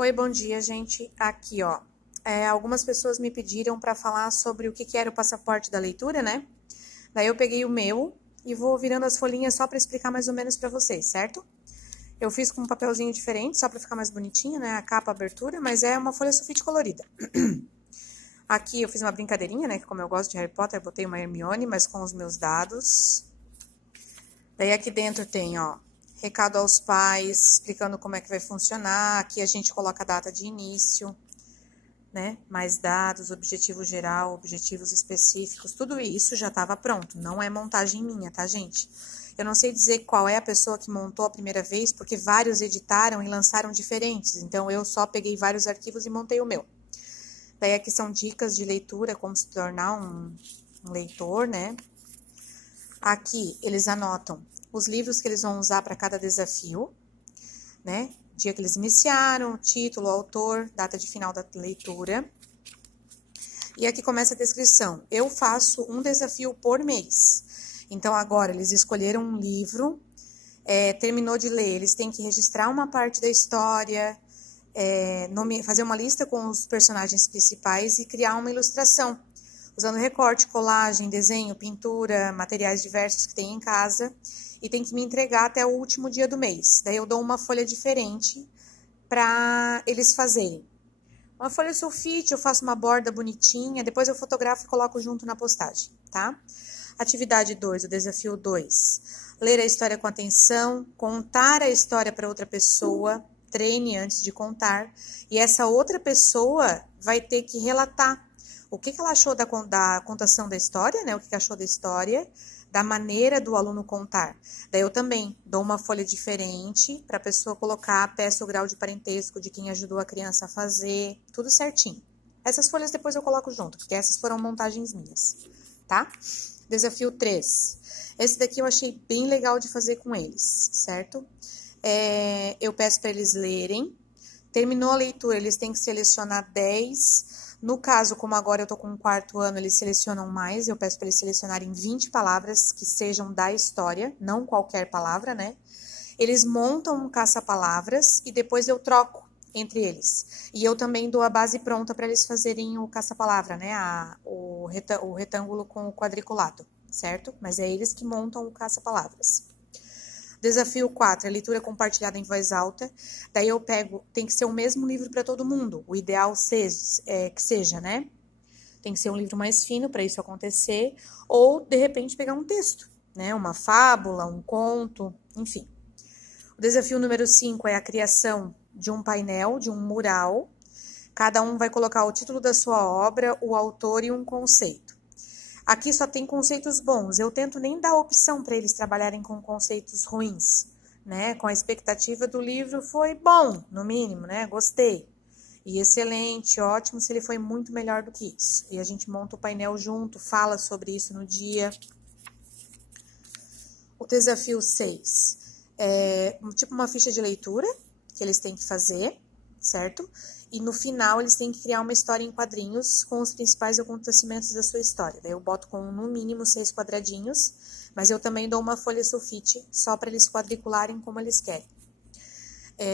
Oi, bom dia, gente. Aqui, ó. Algumas pessoas me pediram para falar sobre o que era o passaporte da leitura, né? Daí eu peguei o meu e vou virando as folhinhas só para explicar mais ou menos para vocês, certo? Eu fiz com um papelzinho diferente, só para ficar mais bonitinho, né? A capa, a abertura, mas é uma folha sulfite colorida. Aqui eu fiz uma brincadeirinha, né? Que como eu gosto de Harry Potter, eu botei uma Hermione, mas com os meus dados. Daí aqui dentro tem, ó, recado aos pais, explicando como é que vai funcionar. Aqui a gente coloca a data de início, né? Mais dados, objetivo geral, objetivos específicos, tudo isso já estava pronto. Não é montagem minha, tá, gente? Eu não sei dizer qual é a pessoa que montou a primeira vez, porque vários editaram e lançaram diferentes. Então, eu só peguei vários arquivos e montei o meu. Daí aqui são dicas de leitura, como se tornar um leitor, né? Aqui eles anotam os livros que eles vão usar para cada desafio, né? Dia que eles iniciaram, título, autor, data de final da leitura. E aqui começa a descrição. Eu faço um desafio por mês. Então, agora, eles escolheram um livro, terminou de ler, eles têm que registrar uma parte da história, fazer uma lista com os personagens principais e criar uma ilustração, usando recorte, colagem, desenho, pintura, materiais diversos que tem em casa, e tem que me entregar até o último dia do mês. Daí eu dou uma folha diferente para eles fazerem. Uma folha sulfite, eu faço uma borda bonitinha, depois eu fotografo e coloco junto na postagem, tá? Atividade 2, o desafio 2. Ler a história com atenção, contar a história para outra pessoa, treine antes de contar, e essa outra pessoa vai ter que relatar o que ela achou da contação da história, né? O que achou da história, da maneira do aluno contar. Daí eu também dou uma folha diferente para a pessoa colocar, peço o grau de parentesco de quem ajudou a criança a fazer, tudo certinho. Essas folhas depois eu coloco junto, porque essas foram montagens minhas, tá? Desafio 3. Esse daqui eu achei bem legal de fazer com eles, certo? Eu peço para eles lerem. Terminou a leitura, eles têm que selecionar 10. No caso, como agora eu tô com o 4º ano, eles selecionam mais. Eu peço para eles selecionarem 20 palavras que sejam da história, não qualquer palavra, né? Eles montam um caça-palavras e depois eu troco entre eles. E eu também dou a base pronta para eles fazerem o caça-palavra, né? O retângulo com o quadriculado, certo? Mas é eles que montam o caça-palavras. Desafio 4, a leitura compartilhada em voz alta. Daí eu pego, tem que ser o mesmo livro para todo mundo. O ideal que seja, né? Tem que ser um livro mais fino para isso acontecer. Ou, de repente, pegar um texto, né? Uma fábula, um conto, enfim. O desafio número 5 é a criação de um painel, de um mural. Cada um vai colocar o título da sua obra, o autor e um conceito. Aqui só tem conceitos bons. Eu tento nem dar opção para eles trabalharem com conceitos ruins, né? Com a expectativa do livro foi bom, no mínimo, né? Gostei. E excelente, ótimo, se ele foi muito melhor do que isso. E a gente monta o painel junto, fala sobre isso no dia. O desafio 6 é tipo uma ficha de leitura que eles têm que fazer, certo? E no final eles têm que criar uma história em quadrinhos com os principais acontecimentos da sua história. Daí eu boto com no mínimo 6 quadradinhos, mas eu também dou uma folha sulfite só para eles quadricularem como eles querem.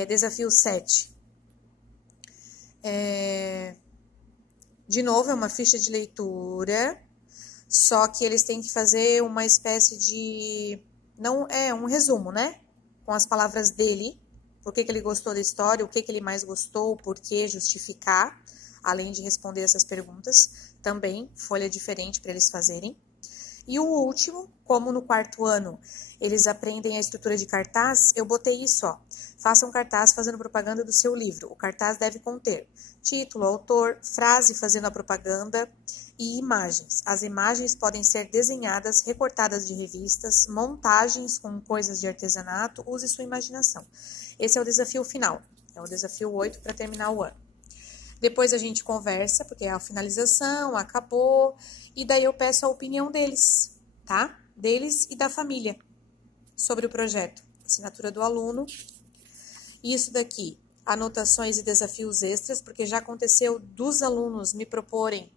Desafio 7. De novo, é uma ficha de leitura, só que eles têm que fazer uma espécie de... não é um resumo, né? Com as palavras dele. Por que ele gostou da história, o que ele mais gostou, por que justificar, além de responder essas perguntas. Também folha diferente para eles fazerem. E o último, como no 4º ano eles aprendem a estrutura de cartaz, eu botei isso, ó. Faça um cartaz fazendo propaganda do seu livro. O cartaz deve conter título, autor, frase fazendo a propaganda e imagens. As imagens podem ser desenhadas, recortadas de revistas, montagens com coisas de artesanato, use sua imaginação. Esse é o desafio final, é o desafio 8 para terminar o ano. Depois a gente conversa, porque é a finalização, acabou, e daí eu peço a opinião deles, tá? Deles e da família sobre o projeto. Assinatura do aluno. Isso daqui, anotações e desafios extras, porque já aconteceu dos alunos me proporem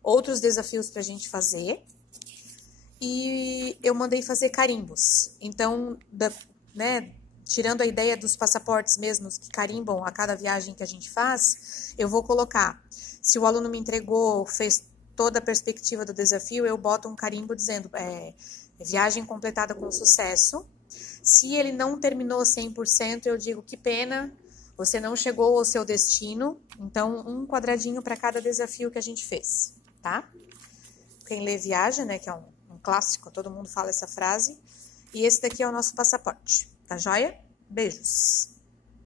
outros desafios para a gente fazer. E eu mandei fazer carimbos. Então, né, tirando a ideia dos passaportes mesmos que carimbam a cada viagem que a gente faz, eu vou colocar, se o aluno me entregou, fez toda a perspectiva do desafio, eu boto um carimbo dizendo viagem completada com sucesso. Se ele não terminou 100%, eu digo que pena, você não chegou ao seu destino. Então, um quadradinho para cada desafio que a gente fez, tá? Quem lê viaja, né, que é um clássico, todo mundo fala essa frase. E esse daqui é o nosso passaporte, tá joia? Beijos!